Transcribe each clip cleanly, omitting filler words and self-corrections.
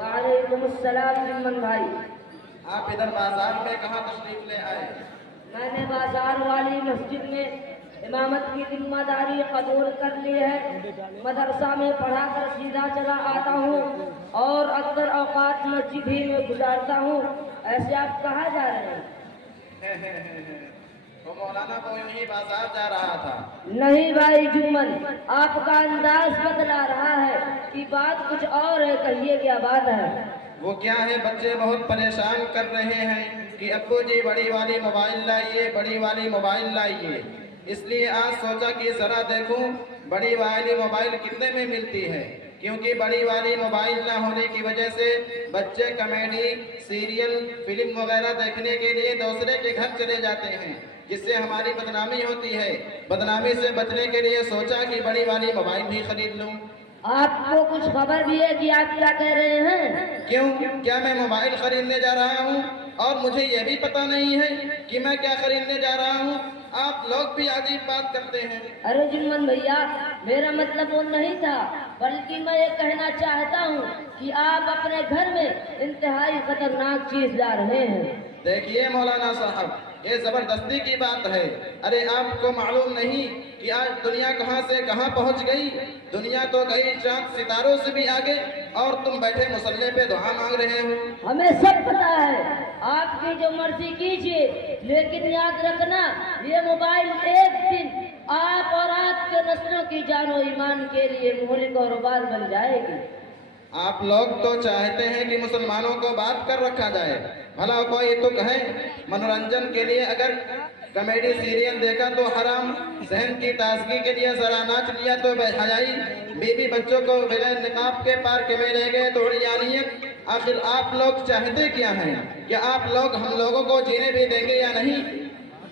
وعلیکم السلام جمن بھائی. آپ ادھر بازار میں کہاں تشریف لے آئے؟ میں نے بازار والی مسجد میں امامت کی ذمہ داری قبول کر لی ہے. مدرسہ میں پڑھا کر سیدھا چلا آتا ہوں اور اکثر اوقات مسجد ہی میں گزارتا ہوں. ایسے آپ کہاں جا رہے ہیں؟ تو مولانا کو یہی بازار جا رہا تھا. نہیں بھائی جمن، آپ کا انداز بدلا رہا ہے کہ بات کچھ اور ہے. کہیے کیا بات ہے؟ وہ کیا ہے، بچے بہت پریشان کر رہے ہیں کہ ابو جی بڑی والی موبائل لائیے، بڑی والی موبائل لائیے. اس لیے آج سوچا کہ ذرا دیکھوں بڑی والی موبائل کتنے میں ملتی ہے، کیونکہ بڑی والی موبائل نہ ہونے کی وجہ سے بچے کامیڈی، سیریل، فلم وغیرہ دیکھنے کے لیے دوسرے کے گھر چلے جاتے ہیں، جس سے ہماری بدنامی ہوتی ہے. بدنامی سے بچنے کے لیے سوچا کہ بڑی والی موبائل بھی خرید لوں. آپ کو کچھ خبر بھی ہے کہ آپ کیا کہہ رہے ہیں؟ کیوں؟ کیا میں موبائل خریدنے جا رہا ہوں اور مجھے یہ بھی پتہ نہیں ہے کہ میں کیا خریدنے جا رہا ہوں؟ آپ لوگ بھی عجیب بات کرتے ہیں. ارے جمن بھیا، میرا مطلب وہ نہیں تھا، بلکہ میں یہ کہنا چاہتا ہوں کہ آپ اپنے گھر میں انتہائی خطرناک چیز لا رہے ہیں. دیکھیے مولانا صاحب، یہ زبردستی کی بات ہے. ارے آپ کو معلوم نہیں کہ آج دنیا کہاں سے کہاں پہنچ گئی؟ دنیا تو گئی چاند ستاروں سے بھی آگے، اور تم بیٹھے مصلے پہ دعا مانگ رہے ہو. ہمیں سب پتا ہے، آپ کی جو مرضی کیجیے، لیکن یاد رکھنا یہ موبائل ایک دن آپ اور آپ کے نسلوں کی جان و ایمان کے لیے مہلک اور وبال بن جائے گی. آپ لوگ تو چاہتے ہیں کہ مسلمانوں کو بات کر رکھا جائے. بھلا کوئی تو کہے منورنجن کے لیے اگر کامیڈی سیریل دیکھا تو حرام، ذہن کی تازگی کے لیے ذرا ناچ لیا تو بے حیائی، بیوی بچوں کو بغیر نقاب کے پارک میں لے گئے تو عریانیت. آخر آپ لوگ چاہتے کیا ہیں؟ کیا آپ لوگ ہم لوگوں کو جینے بھی دیں گے یا نہیں؟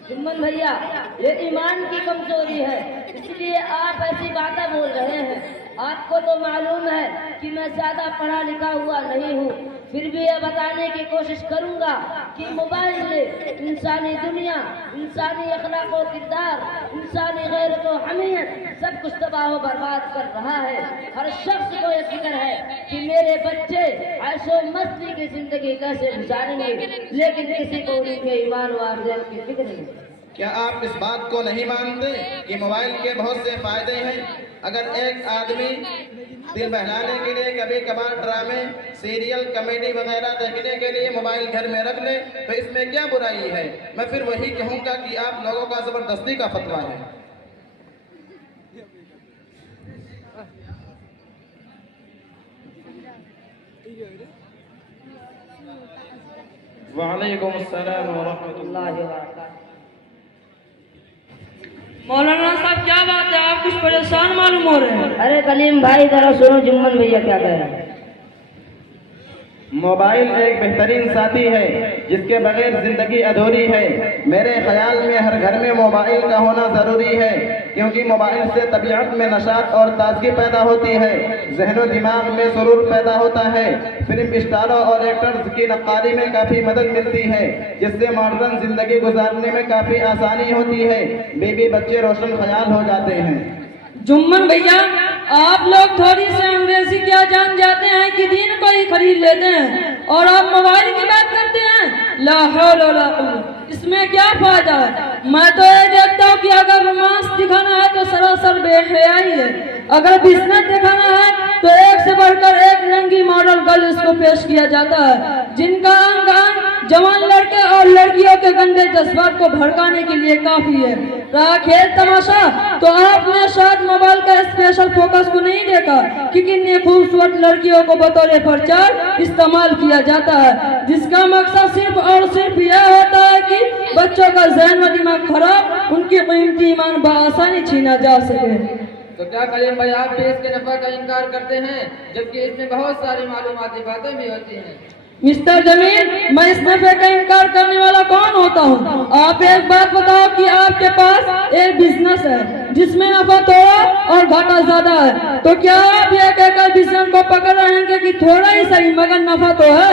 جمن بھیا، یہ ایمان کی کمزوری ہے، اس لیے آپ ایسی باتیں بول رہے ہیں. آپ کو تو معلوم ہے کہ میں زیادہ پڑھا لکھا ہوا نہیں ہوں، پھر بھی یہ بتانے کی کوشش کروں گا کہ موبائل نے انسانی دنیا، انسانی اخلاق و کردار، انسانی غیرت و حمیت سب کچھ تباہ و برباد کر رہا ہے. ہر شخص کو یہ فکر ہے کہ میرے بچے عیش و مستی کی زندگی کیسے گزاریں گے، لیکن کسی کو ان کے ایمان و آخرت کی فکر نہیں. کیا آپ اس بات کو نہیں مانتے کہ موبائل کے بہت سے فائدے ہیں؟ اگر ایک آدمی دل بہلانے کے لیے کبھی کبھار ڈرامے، سیریل، کامیڈی وغیرہ دیکھنے کے لیے موبائل گھر میں رکھ لے تو اس میں کیا برائی ہے؟ میں پھر وہی کہوں گا کہ آپ لوگوں کا زبردستی کا فتویٰ ہے. وعلیکم السلام ورحمۃ اللہ وبرکاتہ. مولانا صاحب کیا بات ہے، آپ کچھ پریشان معلوم ہو رہے ہیں؟ ارے کلیم بھائی ذرا سنو جمن بھیا کیا کہہ رہے ہیں. موبائل ایک بہترین ساتھی ہے جس کے بغیر زندگی ادھوری ہے. میرے خیال میں ہر گھر میں موبائل کا ہونا ضروری ہے، کیونکہ موبائل سے طبیعت میں نشاط اور تازگی پیدا ہوتی ہے، ذہن و دماغ میں سرور پیدا ہوتا ہے. فلم اسٹاروں اور ایکٹرز کی نقالی میں کافی مدد ملتی ہے، جس سے ماڈرن زندگی گزارنے میں کافی آسانی ہوتی ہے. بیوی بچے روشن خیال ہو جاتے ہیں. جمن بھیا، آپ لوگ تھوڑی سی انگریزی کیا جان جاتے ہیں کہ دین کو ہی خرید لیتے ہیں، اور آپ موبائل کی بات کرتے ہیں. لا حول ولا قوت، اس میں کیا فائدہ ہے؟ میں تو یہ دیکھتا ہوں کہ اگر رومانس دکھانا ہے تو سراسر بے حیائی ہے، اگر بزنس دکھانا ہے تو ایک سے بڑھ کر ایک رنگی ماڈل گرل اس کو پیش کیا جاتا ہے، جن کا جوان لڑکے اور لڑکیوں کے گندے جذبات کو بھڑکانے کے لیے کافی ہے. رہا کھیل تماشا تو آپ نے شاید موبائل کا اسپیشل فوکس کو نہیں دیکھا کہ کتنی خوبصورت لڑکیوں کو بطور پرچار استعمال کیا جاتا ہے، جس کا مقصد صرف اور صرف یہ ہوتا ہے کہ بچوں کا ذہن و دماغ خراب، ان کی قیمتی ایمان بآسانی چھینا جا سکے. تو کیا کلیم بھائی آپ بھی اس کے نفع کا انکار کرتے ہیں، جبکہ اس میں بہت ساری معلوماتی باتیں بھی ہوتی ہیں؟ مسٹر جمیل، میں اس نفع کا انکار کرنے والا کون ہوتا ہوں؟ آپ ایک بات بتاؤ کہ آپ کے پاس ایک بزنس ہے جس میں نفع تھوڑا اور گھاٹا زیادہ ہے، تو کیا آپ یہ کہہ کر بزنس کو پکڑ رہے ہیں کہ تھوڑا ہی صحیح مگر نفع تو ہے؟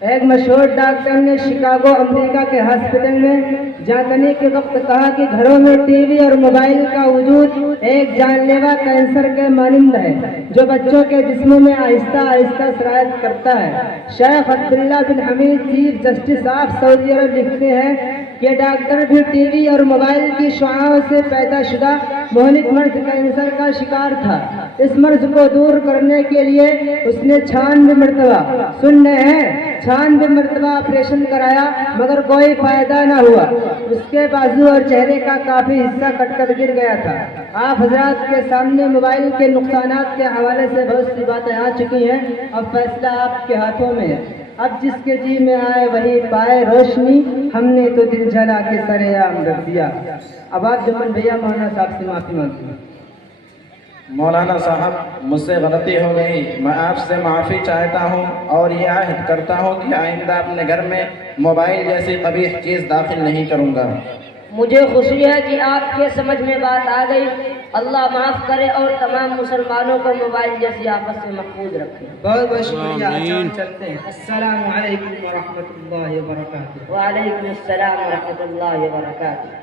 ایک مشہور ڈاکٹر نے شکاگو امریکہ کے ہاسپٹل میں جانے کے وقت کہا کہ گھروں میں ٹی وی اور موبائل کا وجود ایک جان لیوا کینسر کے مانند ہے جو بچوں کے جسموں میں آہستہ آہستہ سرایت کرتا ہے۔ شیخ عبداللہ بن حمید چیف جسٹس آف سعودی عرب لکھتے ہیں کہ ڈاکٹر بھی ٹی وی اور موبائل کی شعاعوں سے پیدا شدہ مہلک مرض کینسر کا شکار تھا۔ اس مرض کو دور کرنے کے لیے اس نے 96 مرتبہ آپریشن کرایا مگر کوئی فائدہ نہ ہوا۔ اس کے بازو اور چہرے کا کافی حصہ کٹ کر گر گیا تھا۔ آپ حضرات کے سامنے موبائل کے نقصانات کے حوالے سے بہت سی باتیں آ چکی ہیں، اب فیصلہ آپ کے ہاتھوں میں ہے۔ اب جس کے جی میں آئے وہی پائے روشنی، ہم نے تو دل جلا کے سرے عام رکھ دیا۔ اب آپ جمن بھیا مولانا صاحب سے معافی مانگتے ہیں۔ مولانا صاحب، مجھ سے غلطی ہو گئی، میں آپ سے معافی چاہتا ہوں اور یہ عہد کرتا ہوں کہ آئندہ اپنے گھر میں موبائل جیسی قبیح چیز داخل نہیں کروں گا۔ مجھے خوشی ہے کہ آپ کے سمجھ میں بات آ گئی۔ اللہ معاف کرے اور تمام مسلمانوں کو موبائل جیسی آفت سے محفوظ رکھے۔ بہت بہت شکریہ۔ اچھا چلتے ہیں۔ السلام علیکم ورحمۃ اللہ وبرکاتہ۔ وعلیکم السلام ورحمۃ اللہ وبرکاتہ۔